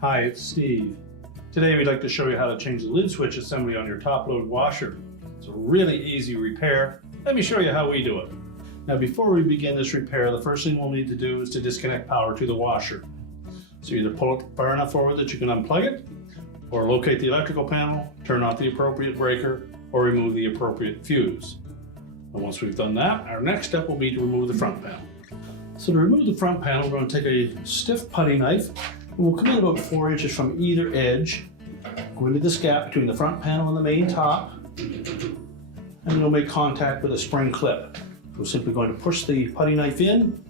Hi, it's Steve. Today we'd like to show you how to change the lid switch assembly on your top load washer. It's a really easy repair. Let me show you how we do it. Now before we begin this repair, the first thing we'll need to do is to disconnect power to the washer. So either pull it far enough forward that you can unplug it, or locate the electrical panel, turn off the appropriate breaker, or remove the appropriate fuse. And once we've done that, our next step will be to remove the front panel. So to remove the front panel, we're going to take a stiff putty knife, and we'll come in about 4 inches from either edge, go into this gap between the front panel and the main top, and we'll make contact with a spring clip. We're simply going to push the putty knife in.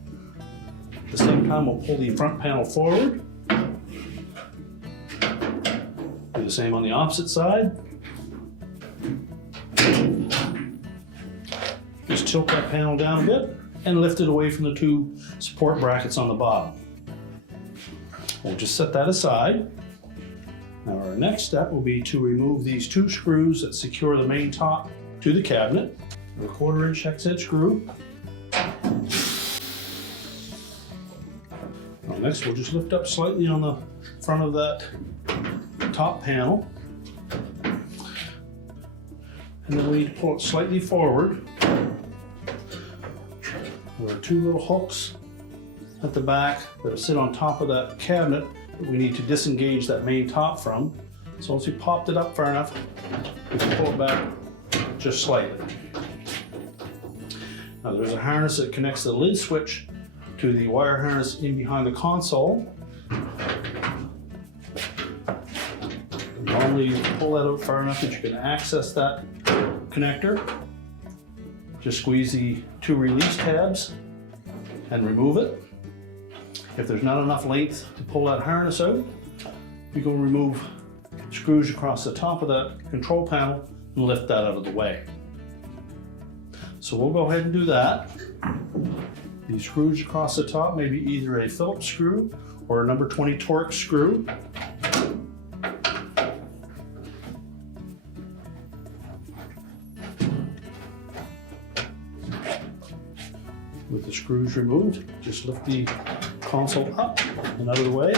At the same time, we'll pull the front panel forward. Do the same on the opposite side. Just tilt that panel down a bit and lift it away from the two support brackets on the bottom. We'll just set that aside. Now our next step will be to remove these two screws that secure the main top to the cabinet. A 1/4 inch hex head screw. Now next we'll just lift up slightly on the front of that top panel. And then we need to pull it slightly forward. There are two little hooks at the back that sit on top of that cabinet that we need to disengage that main top from. So once we popped it up far enough, we can pull it back just slightly. Now there's a harness that connects the lid switch to the wire harness in behind the console. Normally you pull that out far enough that you can access that connector. Just squeeze the two release tabs and remove it. If there's not enough length to pull that harness out, we can remove screws across the top of that control panel and lift that out of the way. So we'll go ahead and do that. These screws across the top may be either a Phillips screw or a number 20 Torx screw. With the screws removed, just lift the console up and out of the way.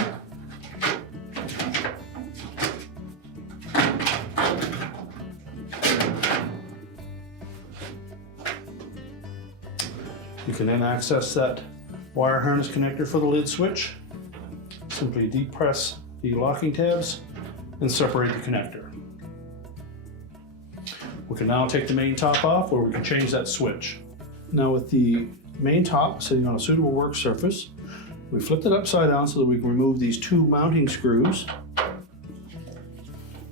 You can then access that wire harness connector for the lid switch. Simply depress the locking tabs and separate the connector. We can now take the main top off, or we can change that switch. Now with the main top sitting on a suitable work surface, we flipped it upside down so that we can remove these two mounting screws.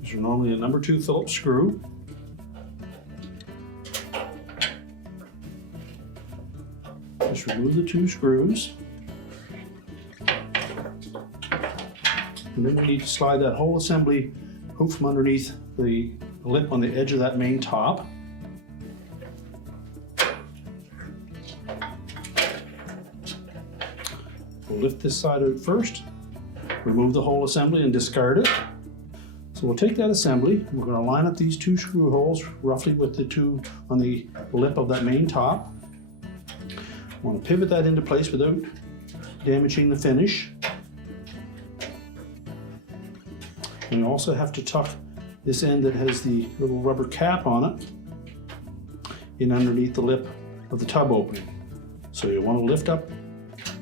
These are normally a number 2 Phillips screw. Just remove the two screws. And then we need to slide that whole assembly out from underneath the lip on the edge of that main top. We'll lift this side out first, remove the whole assembly and discard it. So we'll take that assembly, we're going to line up these two screw holes roughly with the two on the lip of that main top. We want to pivot that into place without damaging the finish. And we also have to tuck this end that has the little rubber cap on it in underneath the lip of the tub opening. So you want to lift up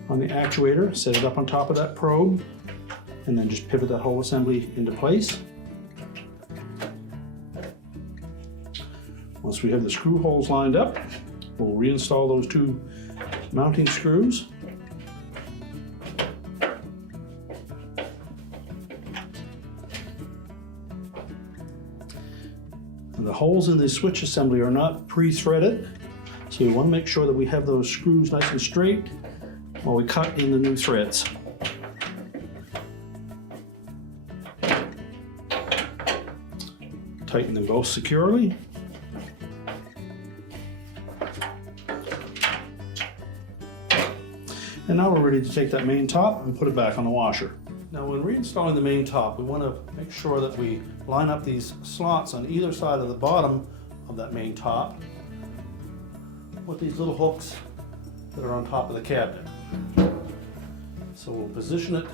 on the actuator, set it up on top of that probe, and then just pivot that whole assembly into place. Once we have the screw holes lined up, we'll reinstall those two mounting screws. And the holes in the switch assembly are not pre-threaded, so we want to make sure that we have those screws nice and straight while we cut in the new threads. Tighten them both securely. And now we're ready to take that main top and put it back on the washer. Now when reinstalling the main top, we want to make sure that we line up these slots on either side of the bottom of that main top with these little hooks that are on top of the cabinet. So we'll position it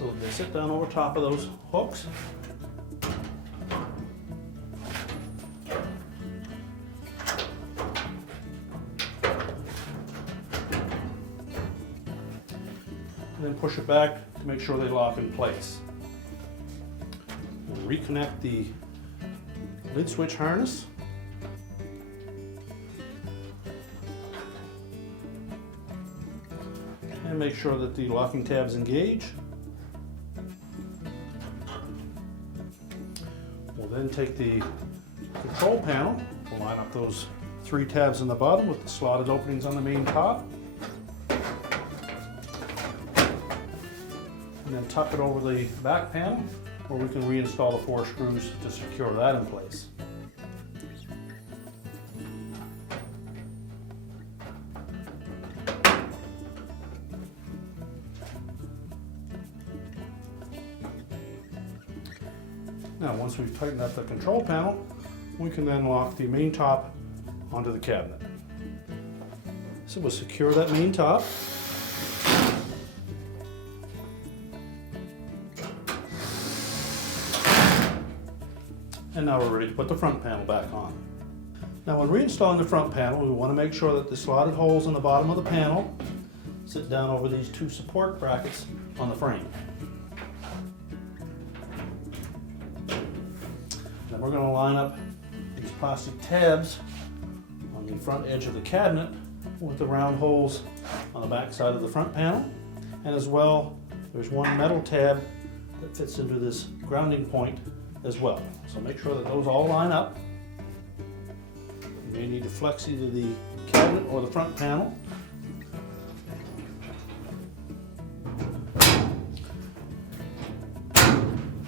so that they sit down over top of those hooks. And then push it back to make sure they lock in place. We'll reconnect the lid switch harness. And make sure that the locking tabs engage. We'll then take the control panel, we'll line up those 3 tabs in the bottom with the slotted openings on the main top. And then tuck it over the back panel, where we can reinstall the 4 screws to secure that in place. Now, once we've tightened up the control panel, we can then lock the main top onto the cabinet. So we'll secure that main top. And now we're ready to put the front panel back on. Now, when reinstalling the front panel, we want to make sure that the slotted holes in the bottom of the panel sit down over these 2 support brackets on the frame. Then we're going to line up these plastic tabs on the front edge of the cabinet with the round holes on the back side of the front panel. And as well, there's one metal tab that fits into this grounding point as well. So make sure that those all line up. You may need to flex either the cabinet or the front panel.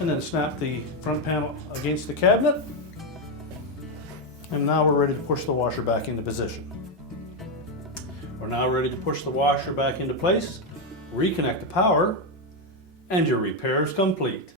And then snap the front panel against the cabinet. And now we're ready to push the washer back into position. We're now ready to push the washer back into place, reconnect the power, and your repair is complete.